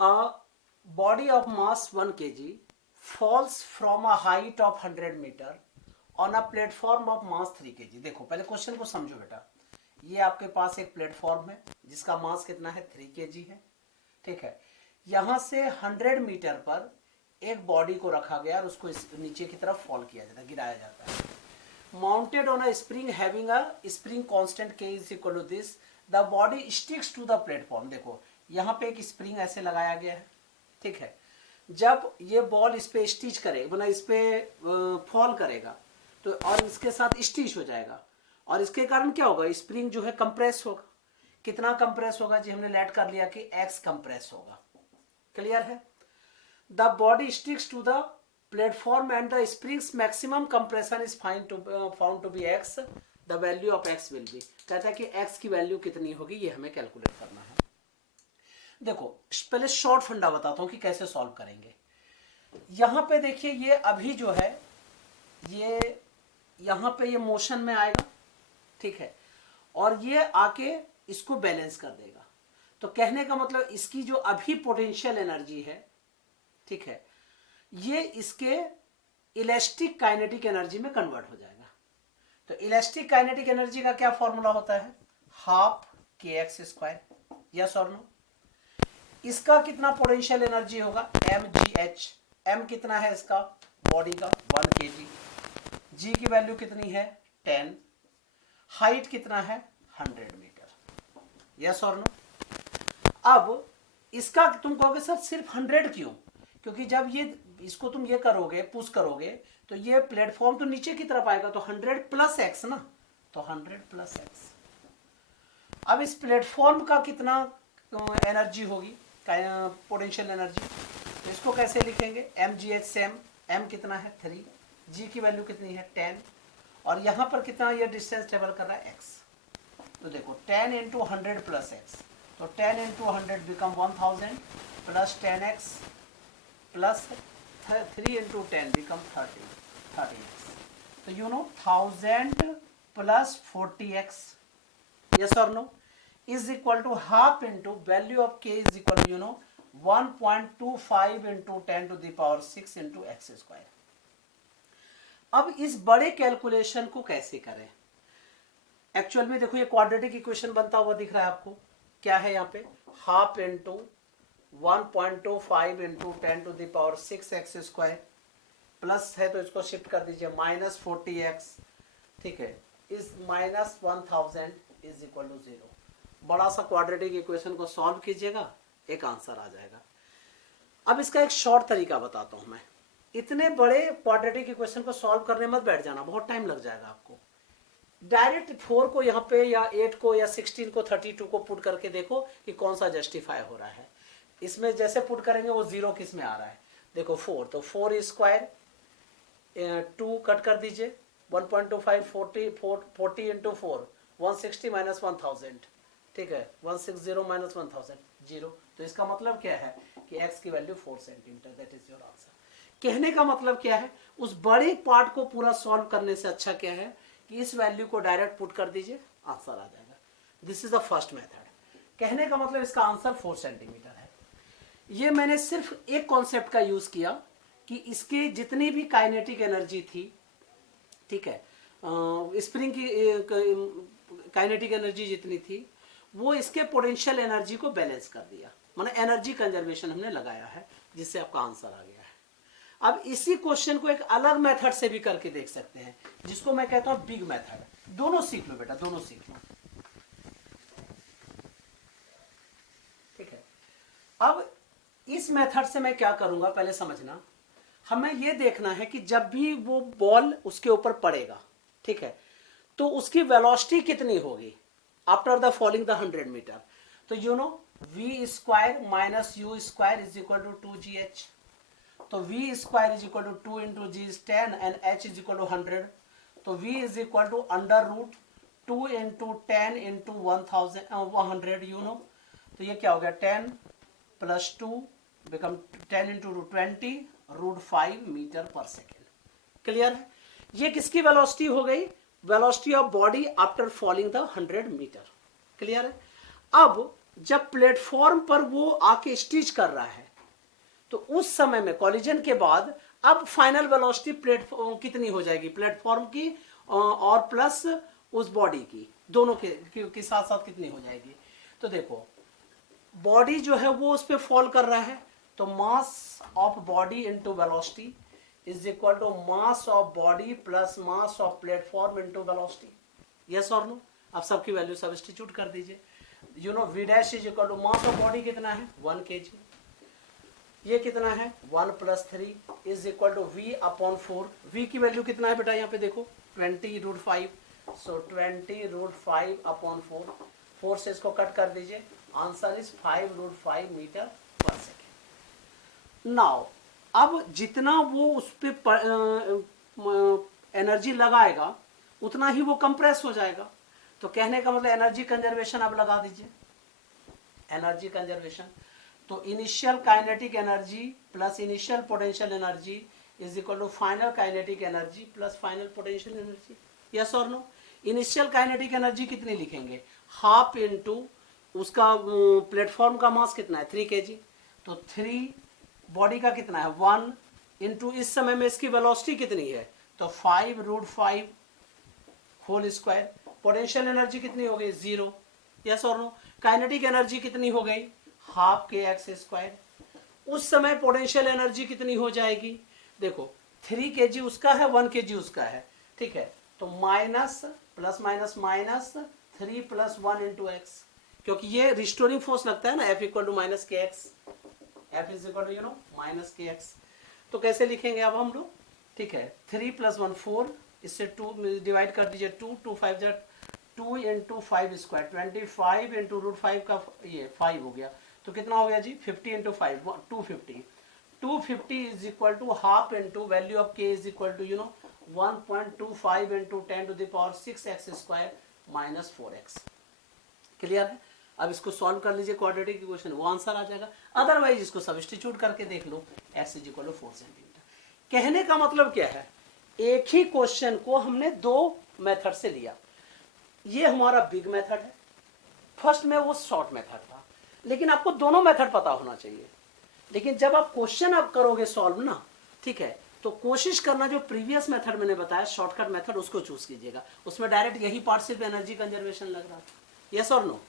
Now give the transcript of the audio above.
A body of mass 1 kg falls from a height of 100 meter on a platform of mass 3 kg। देखो पहले question को समझो बेटा। ये आपके पास एक प्लेटफॉर्म है जिसका मास कितना है 3 kg है, ठीक है। यहां से 100 मीटर पर एक बॉडी को रखा गया और उसको नीचे की तरफ फॉल किया जाता है, गिराया जाता है। Mounted on a spring having a spring constant k is equal to this, the body sticks to the platform. देखो यहाँ पे एक स्प्रिंग ऐसे लगाया गया है, ठीक है। जब ये बॉल इस पे स्टिच करेगा, मतलब इस पे फॉल करेगा तो और इसके साथ स्टिच हो जाएगा और इसके कारण क्या होगा, स्प्रिंग जो है कंप्रेस होगा। कितना कंप्रेस होगा जी, हमने लेट कर लिया कि x कंप्रेस होगा। क्लियर है। The body sticks to the platform and the spring's maximum compression is found to be x, the value of x will be. कहता है कि x की वैल्यू कितनी होगी, ये हमें कैलकुलेट करना है। देखो पहले शॉर्ट फंडा बताता हूं कि कैसे सॉल्व करेंगे। यहां पे देखिए ये अभी जो है ये यहां पे ये मोशन में आएगा, ठीक है, और ये आके इसको बैलेंस कर देगा। तो कहने का मतलब इसकी जो अभी पोटेंशियल एनर्जी है, ठीक है, ये इसके इलास्टिक काइनेटिक एनर्जी में कन्वर्ट हो जाएगा। तो इलास्टिक काइनेटिक एनर्जी का क्या फॉर्मूला होता है, हाफ kx²। यस और नो। इसका कितना पोटेंशियल एनर्जी होगा, mgh। m कितना है इसका बॉडी का 1 kg, g की वैल्यू कितनी है 10, हाइट कितना है 100 मीटर। यस और नो। अब इसका तुम कहोगे सर सिर्फ 100 क्यों, क्योंकि जब ये इसको तुम ये करोगे पुश करोगे तो ये प्लेटफॉर्म तो नीचे की तरफ आएगा, तो 100 प्लस एक्स ना, तो 100 प्लस एक्स। अब इस प्लेटफॉर्म का कितना एनर्जी होगी, पोटेंशियल एनर्जी, तो इसको कैसे लिखेंगे, mgh सेम, m कितना है 3, g की वैल्यू कितनी है 10, और यहां पर कितना ये डिस्टेंस ट्रेवल कर रहा है x। तो देखो 10 इंटू 100 प्लस एक्स, तो 10 into 100 become 1000 plus 10x plus 3 into 10 become 30x। तो you no 1000 plus 40x, yes or no, is equal to half into value of k is equal to 1.25 into 10 to the power 6 into x²। अब इस बड़े calculation को कैसे करें। Actual में देखो ये क्वाड्रेटिक इक्वेशन बनता हुआ दिख रहा है आपको, क्या है यहाँ पे, half into 1.25 into 10 to the power 6x², plus है तो इसको शिफ्ट कर दीजिए माइनस 40x, ठीक है, is minus 1000 is equal to 0। बड़ा सा क्वाड्रेटिक इक्वेशन को सॉल्व कीजिएगा, एक आंसर आ जाएगा। अब इसका एक शॉर्ट तरीका बताता हूं मैं। इतने बड़े क्वाड्रेटिक इक्वेशन को सॉल्व करने मत बैठ जाना, बहुत टाइम लग जाएगा आपको। डायरेक्ट 4 को यहाँ पे या 8 को या 16 को 32 को पुट करके देखो कि कौन सा जस्टिफाई हो रहा है। इसमें जैसे पुट करेंगे वो 0 किस में आ रहा है, देखो 4, तो 4 स्क्वायर 2 कट कर दीजिए, 1.25 40 इंटू 4 160 माइनस 1000, ठीक है, 160 माइनस 1000 0। तो इसका मतलब क्या है कि x की value 4 centimetre, that is your answer. कहने का मतलब क्या है, उस बड़े पार्ट को पूरा सॉल्व करने से अच्छा क्या है कि इस वैल्यू को डायरेक्ट पुट कर दीजिए, आंसर आ जाएगा। This is the first method. कहने का मतलब इसका आंसर 4 सेंटीमीटर है। ये मैंने सिर्फ एक कॉन्सेप्ट का यूज किया कि इसके जितनी भी काइनेटिक एनर्जी थी, ठीक है, स्प्रिंग की काइनेटिक एनर्जी जितनी थी वो इसके पोटेंशियल एनर्जी को बैलेंस कर दिया, माने एनर्जी कंजर्वेशन हमने लगाया है, जिससे आपका आंसर आ गया है। अब इसी क्वेश्चन को एक अलग मेथड से भी करके देख सकते हैं, जिसको मैं कहता हूं बिग मेथड। दोनों सीख लो बेटा, दोनों सीख लो, ठीक है। अब इस मेथड से मैं क्या करूंगा पहले समझना। हमें यह देखना है कि जब भी वो बॉल उसके ऊपर पड़ेगा, ठीक है, तो उसकी वेलोसिटी कितनी होगी after the falling the 100 metre. तो you know v² minus u² is equal to 2gh। तो v² is equal to 2 into G is 10 and h is equal to 100। तो v is equal to under root 2 into 10 into 100, you know. तो ये क्या हो गया, 10 plus 2 become 10 into 20 root 5 metre पर second. Clear है। ये किसकी वेलोसिटी हो गई, velocity of body after falling the 100 meter. Clear है। अब जब प्लेटफॉर्म पर वो आके स्टिच कर रहा है तो उस समय में कॉलिजन के बाद अब फाइनल वेलोसिटी प्लेटफॉर्म कितनी हो जाएगी, प्लेटफॉर्म की और प्लस उस बॉडी की, दोनों के साथ साथ कितनी हो जाएगी। तो देखो बॉडी जो है वो उस पर फॉल कर रहा है, तो mass of body into velocity is equal to mass of body plus mass of platform into velocity. Yes और नो। अब सबकी वैल्यू सब्स्टिट्यूट कर दीजिए। You know v dash is equal to mass of body कितना है 1 kg, ये कितना है 1 + 3 is equal to v upon 4। v की वैल्यू कितना है बेटा यहाँ पे देखो 20√5, सो 20√5 अपॉन 4, 4 से इसको कट कर दीजिए, आंसर इज 5√5 मीटर पर सेकेंड। नाउ अब जितना वो उस पर एनर्जी लगाएगा उतना ही वो कंप्रेस हो जाएगा। तो कहने का मतलब एनर्जी कंजर्वेशन आप लगा दीजिए, एनर्जी कंजर्वेशन। तो initial kinetic energy plus initial potential energy is equal to final kinetic energy plus final potential energy. Yes और नो। इनिशियल काइनेटिक एनर्जी कितनी लिखेंगे, हाफ इंटू उसका प्लेटफॉर्म का मास कितना है 3 kg, तो 3 बॉडी का कितना है 1 इंटू इस समय में इसकी वेलोसिटी कितनी है, तो 5√5 होल स्क्वायर। पोटेंशियल एनर्जी कितनी हो गई 0। यस और नो। काइनेटिक एनर्जी कितनी हो गई हाफ kx²। उस समय पोटेंशियल एनर्जी कितनी हो जाएगी, देखो 3 kg उसका है 1 kg उसका है, ठीक है, तो minus plus minus minus 3 + 1 × x, क्योंकि ये रिस्टोरिंग फोर्स लगता है ना F = -kx, F = -kx। तो कैसे लिखेंगे अब हम लोग, ठीक है, 3 + 1 4, इससे 2 डिवाइड कर दीजिए, 2 5 2 × 5 स्क्वायर 25 × √5 का ये 5 हो गया, तो कितना हो गया जी 50 × 5 250। 250 is equal to half into value of k is equal to 1.25 × 10⁶ x² - 4x। Clear है। अब इसको सॉल्व कर लीजिए क्वाड्रेटिक इक्वेशन, वो आंसर आ जाएगा। अदरवाइज इसको सब्स्टिट्यूट करके देख लो, x = 4 सेंटीमीटर। कहने का मतलब क्या है, एक ही क्वेश्चन को हमने 2 मेथड से लिया। ये हमारा बिग मेथड है, फर्स्ट में वो शॉर्ट मेथड था, लेकिन आपको दोनों मेथड पता होना चाहिए। लेकिन जब आप क्वेश्चन आप करोगे सॉल्व ना, ठीक है, तो कोशिश करना जो प्रीवियस मेथड मैंने बताया शॉर्टकट मेथड उसको चूज कीजिएगा, उसमें डायरेक्ट यही पार्ट सिर्फ एनर्जी कंजर्वेशन लग रहा था। यस और नो।